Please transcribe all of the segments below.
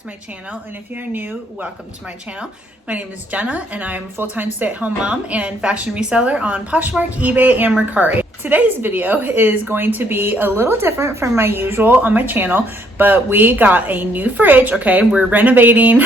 to my channel, and if you're new, welcome to my channel. My name is Jenna and I'm a full-time stay-at-home mom and fashion reseller on Poshmark, eBay, and Mercari. Today's video is going to be a little different from my usual on my channel, but we got a new fridge. Okay, we're renovating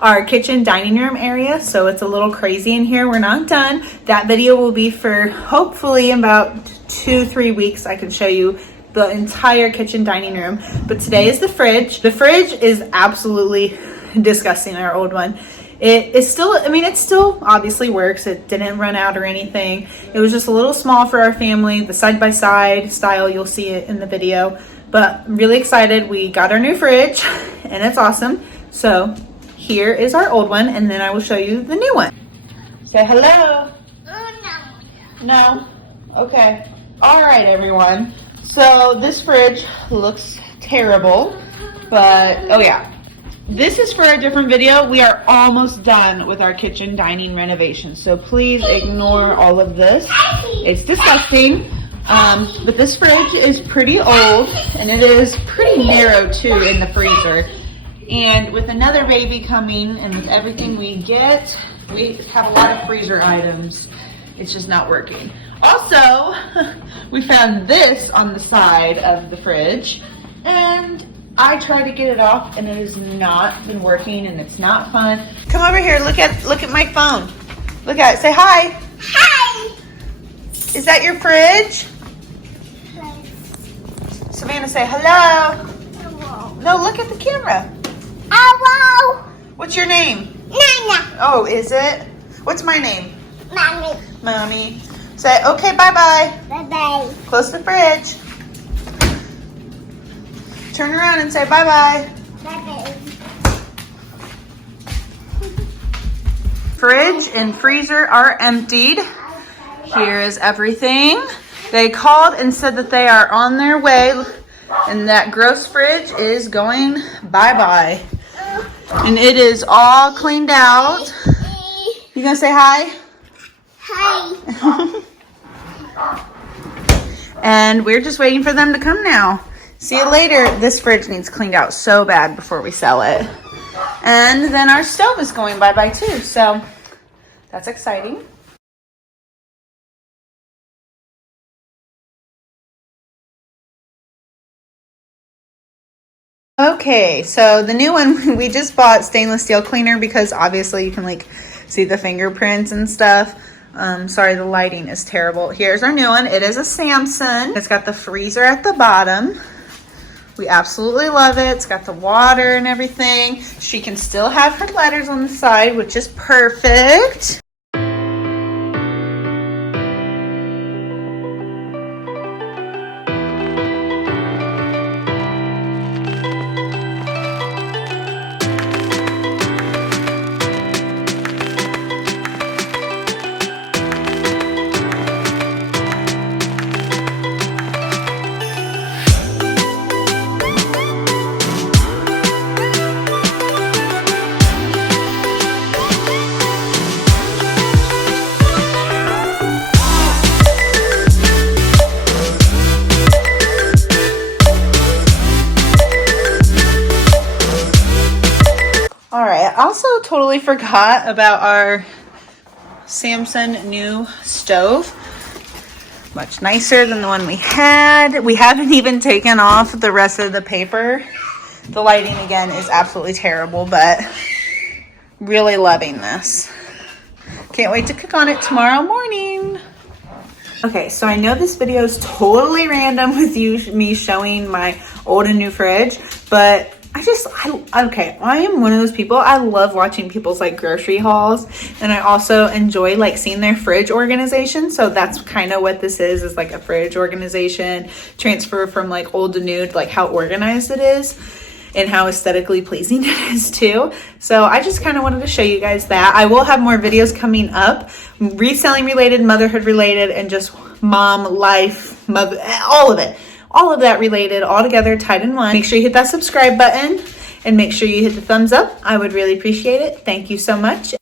our kitchen dining room area, so it's a little crazy in here. We're not done. That video will be for hopefully about 2-3 weeks. I can show you the entire kitchen dining room, but today is the fridge. The fridge is absolutely disgusting, our old one. It is still, it still obviously works. It didn't run out or anything. It was just a little small for our family. The side-by-side style, you'll see it in the video, but I'm really excited. We got our new fridge and it's awesome. So here is our old one, and then I will show you the new one. Say hello. No? Okay. All right, everyone. So this fridge looks terrible, but oh yeah, this is for a different video. We are almost done with our kitchen dining renovation, so please ignore all of this. It's disgusting, but this fridge is pretty old and it is pretty narrow too in the freezer. And with another baby coming and with everything we get, we have a lot of freezer items. It's just not working. Also, we found this on the side of the fridge, and I tried to get it off and it has not been working and it's not fun. Come over here, look at my phone. Look at it, say hi. Hi. Is that your fridge? Hi. Savannah, say hello. Hello. No, look at the camera. Hello. What's your name? Nana. Oh, is it? What's my name? Mommy. Mommy. Say, okay, bye-bye. Bye-bye. Close the fridge. Turn around and say bye-bye. Bye-bye. Fridge and freezer are emptied. Here is everything. They called and said that they are on their way, and that gross fridge is going bye-bye. And it is all cleaned out. You gonna say hi? Hi. And we're just waiting for them to come now. See you later. This fridge needs cleaned out so bad before we sell it. And then our stove is going bye-bye too, so that's exciting. Okay, so the new one, we just bought stainless steel cleaner because obviously you can see the fingerprints and stuff. Sorry, the lighting is terrible. Here's our new one. It is a Samsung. It's got the freezer at the bottom. We absolutely love it. It's got the water and everything. She can still have her letters on the side, which is perfect. All right, I also totally forgot about our Samsung new stove. Much nicer than the one we had. We haven't even taken off the rest of the paper. The lighting again is absolutely terrible, but really loving this. Can't wait to cook on it tomorrow morning. Okay, so I know this video is totally random with me showing my old and new fridge, but I am one of those people. I love watching people's grocery hauls, and I also enjoy seeing their fridge organization. So that's kind of what this is like a fridge organization, transfer from old to new, how organized it is and how aesthetically pleasing it is too. So I just kind of wanted to show you guys that. I will have more videos coming up, reselling related, motherhood related, and just mom life, mother, all of it. All of that related, all together, tied in one. Make sure you hit that subscribe button and make sure you hit the thumbs up. I would really appreciate it. Thank you so much.